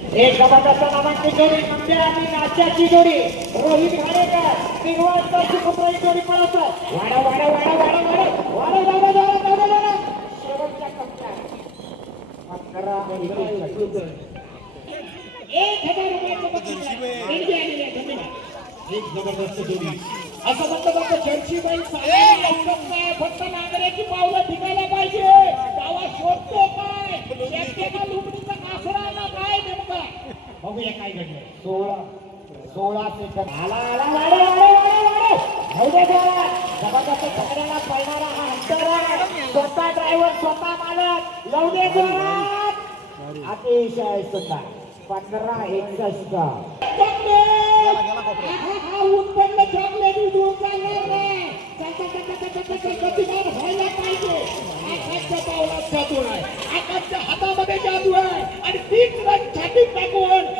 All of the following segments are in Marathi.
एक जबरदस्त नामांकित जोडी नंद्या आणि नाच्याची जोडी. रोहित घाडेकर श्रीनिवास सुपुत्र ही जोडी पळवत. वाडा वाडा वाडा वाडा वाडा वाडा वाडा वाडा वाडा वाडा शेवटच्या टप्प्यात अकरा एक हजार रुपयाचं बक्षीस देणगी आलेली आहे. धन्यवाद. एक जबरदस्त जोडी. असं जर्सीबाई फक्त नांगऱ्याची पावलं ठिकायला पाहिजे. गावा शोधतो काय? बघूया काय घडलं सोळा सोळा सेकंद आला आला. जबरदस्त पकडायला पळणारा हा हंटर स्वतः ड्रायव्हर स्वतः मालक लावू दे जोरात अतिशय सुंदर पंधरा एकसष्ट उत्पन्न चॉकलेट उडवून चालणार नाही चल, चल, चल, चल, चल, चल, गतिमान व्हायला पाहिजे आकाशच्या पावलात जादू आहे आकाशच्या हातामध्ये जादू आहे आणि तीच रन छातीत टाकून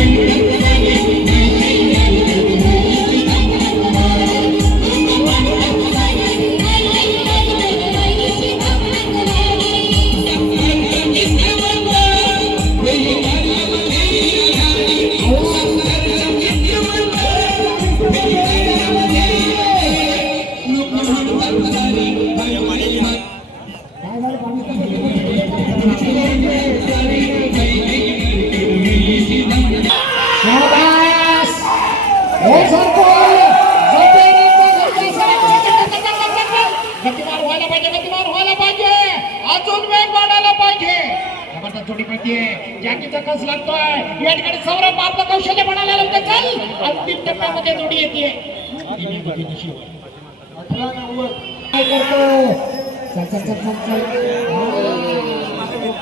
थोडी जोडी पडते जॅकीचा कस लागतोय या ठिकाणी सौरभ आपलं कौशल्य म्हणायला लागतं चल. अंतिम टप्प्यामध्ये जोडी येते काय करतो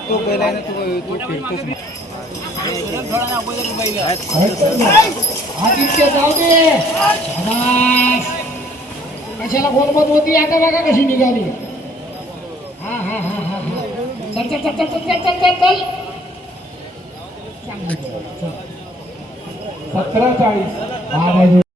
तो बैल आहे ना तो तो फिरतोच आदित्य जाऊ दे कशाला गोलमत होती आता बघा कशी निघाली हा हा हा हा हा. चल चल चल चल चल चल चल चल चल चल. सतरा चाळीस